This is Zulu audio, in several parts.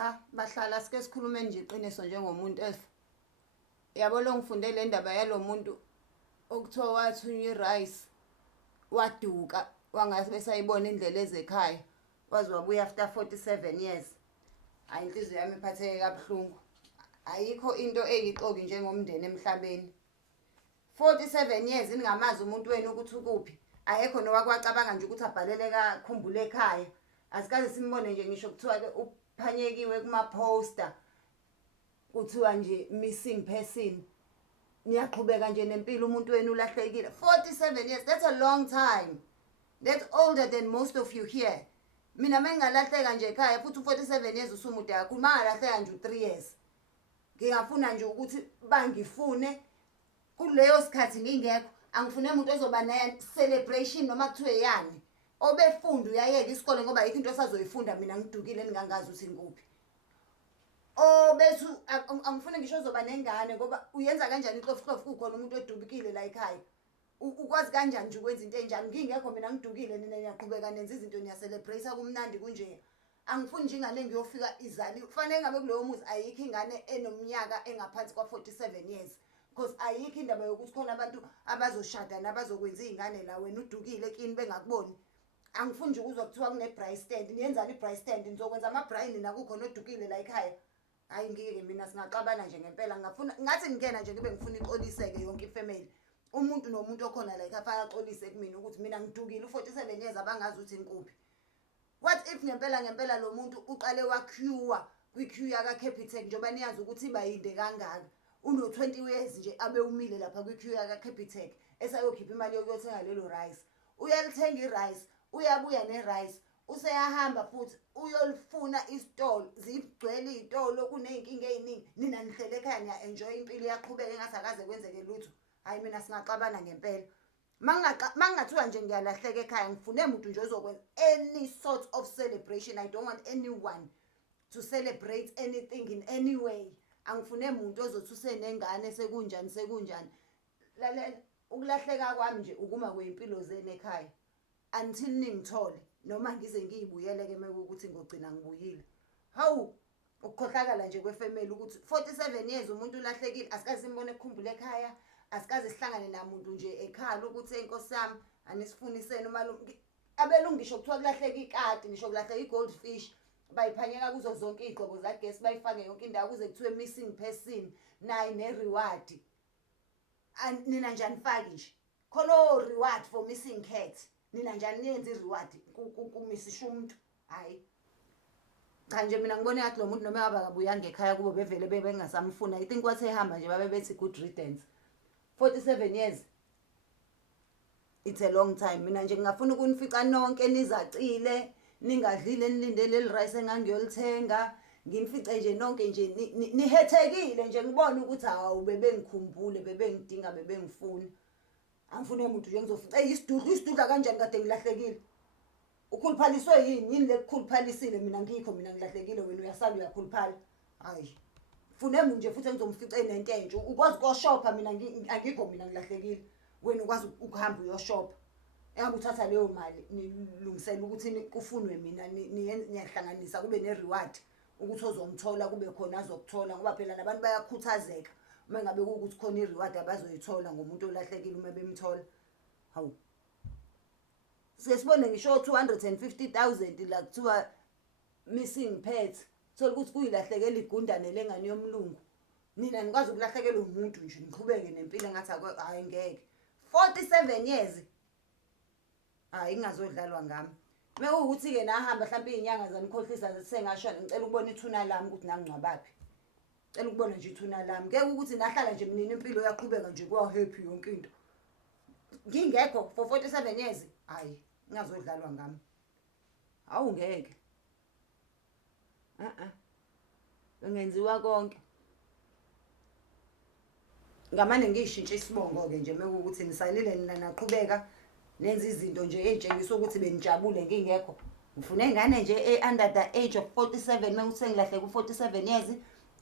Cha, bahlala sike sikhulume nje iqiniso njengomuntu yabo lo ngifunde le ndaba yalo muntu okuthiwa wathunywa i-rice waduka wangabe besayibona indlela ezekhaya waze wabuya after 47 years. Hayi inhliziyo yami iphatheke kabuhlungu. Ayikho into eyixoki njengomndeni emhlabeni. 47 years ningamazi umuntu wenu ukuthi ukuphi. Ayekho nowakwacabanga nje ukuthi abhalele kakhumbule ekhaya. Asikaze simbone nje ngisho kuthiwa ke uphanyekiwe kuma-poster kuthiwa nje missing person. Niyaqhubeka nje nempilo umuntu wenu ulahlekile. 47 years, that's a long time. That's older than most of you here. Mina mengalahleka nje ekhaya futhi 47 years usumude kakhulu. Mangalahleka nje 3 years. Ngingafuna nje ukuthi bangifune kuleyo sikhathi ngingekho. Angifune umuntu ozoba na celebration noma kuthiwe yani. Obefunda uyayeka isikole ngoba ayikho into esazoyifunda mina ngidukile ningangazi ukuthi ngikuphi. Bethu angifune ngisho ozoba nengane ngoba uyenza kanjani inhlofihlofi kukhona umuntu odubukile la ekhaya. Ukwazi kanjani nje ukwenza into enjalo ngingekho mina ngidukile nina niyaqhubeka nenza izinto niyacelebrate kumnandi kunje. Angifuni nje ingane ngiyofika izali kufanele ngabe kuleyo muzi ayikho ingane enominyaka engaphansi kwa 47 years. Because ayikho indaba yokuthi khona abantu abazoshada nabazokwenza izingane la wena udukile kini bengakuboni. Angifuni nje ukuzwa kuthiwa kune braai stand niyenzani ibraai stand nizokwenza ama braai nina kukhona odukile la ekhaya. Hayi ngike mina singaxabana nje ngempela ngafuna ngathi ngikena nje ngibe ngifuna ixoliseke yonke ifamily. Umuntu nomuntu okhona la ekhaya afaka axolise kumina ukuthi mina ngidukile u47 years abangazi ukuthi inkuphi. What if ngempela lo muntu uqale waqueue kwiqueue yaka Capitec njengoba niyazi ukuthi iba yinde kangaka. Uno 20 years nje abe umile lapha kwiqueue yaka Capitec esayokhipha imali yokuyothenga lelo rice. Uyalithenga irice, uyabuya nerice. Useyahamba futhi uyolifuna istall zigcwele izitolo kuneyinkinga eziningi nina nihlele ekhaya niya enjoy impilo yaqhubeka engasakaze kwenzeke lutho. Hayi mina singaxabana ngempela. Mangathiwa nje ngiyalahleka ekhaya ngifune umuntu nje ozokwenza any sort of celebration. I don't want anyone to celebrate anything in any way. Angifune umuntu ozothi usenengane sekunjani. Lalela ukulahleka kwami nje ukuma kweimpilo zenu ekhaya until ningithole noma ngize ngiyibuyele ke mekuthi ngogcina ngibuyile. Hawu ukukhohlakala nje kwefamily ukuthi 47 years umuntu ulahlekile asikaze simbone ekukhumbula ekhaya. Asikaze sihlangane namuntu nje ekhala ukuthi enkosi yami anisifunisene umalume abelungisho kuthiwa kulahleka ikati ngisho kulahleka igoldfish bayiphanyeka kuzo zonke izigqoko zagesi bayifake yonke indawo kuze kuthiwe missing person nayi nereward. Nina njani faki nje kholo reward for missing cat nina njani niyenza ireward kumisisha umuntu. Hayi cha nje mina ngibone ngathi lo muntu noma ngaba kabuya ngekhaya kubo bevele bengasamfuna. I think wathi ehamba nje babe bethi good riddance. 47 years it's a long time. Mina nje ngingafuna ukunifica nonke nizacile ningadlile nilindele lerice engangiyolithenga ngimfice nje nonke nje nihethekile nje ngibona ukuthi hawu bebengikhumbule bebengidinga bebengifuna. Angifune umuntu nje ngizofica isidudla kanjani kade ngilahlekile. Ukhuluphaliswe yini lekukhuluphalisile mina ngikho mina ngilahlekile wena uyasala uyakhuluphala. Hayi fune umuntu nje futhi engizomfica enento entsha ukwazi ukushopha mina angikho mina ngilahlekile wena ukwazi ukuhamba uyoshopha. Engabe uthatha leyo mali nilungisela ukuthi kufunwe mina niyahlanganisa kube nereward ukuthi ozomthola kube khona azokuthola ngoba phela nabantu bayakhuthazeka uma ngabe ukuthi khona ireward abazoyithola ngomuntu olahlekile uma bemthola. Hawu sesibone ngisho 250,000 la kuthiwa missing pets thola ukuthi kuyilahlekela igundane lengane yomlungu. Nina nikwazi ukulahlekela umuntu nje niqhubeke nempilo engathi hayi ngeke 47 years. Hayi ngazodlalwa ngami. Mekuwukuthi ke nahamba mhlawumbe izinyanga zanikhohlisa sengashona ngicela ukubona ithuna lami ukuthi nangingcwabaphi. Ngicela ukubona nje ithuna lami. Ngeke ukuthi nahlala nje mina impilo yaqhubeka nje kwa happy yonke into. Ngingekho for 47 years. Hayi ngazodlalwa ngami. Hawu ngeke. Bengenziwa konke. Ngamane ngishintshe isibongo ke nje mekuwukuthi nisayinile nina naqhubeka nenza izinto nje ezitshengisa ukuthi benijabule ngingekho. Ngifuna ingane nje under the age of 47 mekuthi ngilahleka u47 years.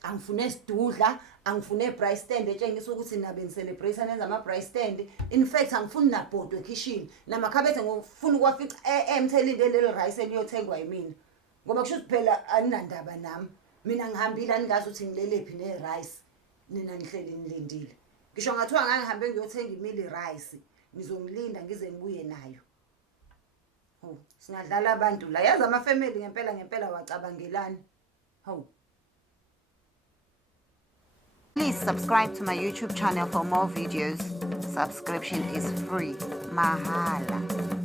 Angifune isidudla, angifune ibraai stand etshengisa ukuthi nabe nicelebrate nenza ama braai stand. In fact angifuni nabhodwe kitchen namakhabethe ngifuna ukwafica emthelinde lelo rice eliyothengwa yimina. Ngoba kusho ukuthi phela aninandaba nami. mina ngihambile aningazi ukuthi ngilelephi ne-rice nina nihleli nilindile ngisho ngathiwa ngangihambe ngiyothenga imili rice ngizomlinda ngize ngibuye nayo. Singadlala abantu la yazi amafamily ngempela wacabangelani. Please subscribe to my YouTube channel for more videos. Subscription is free. Mahala.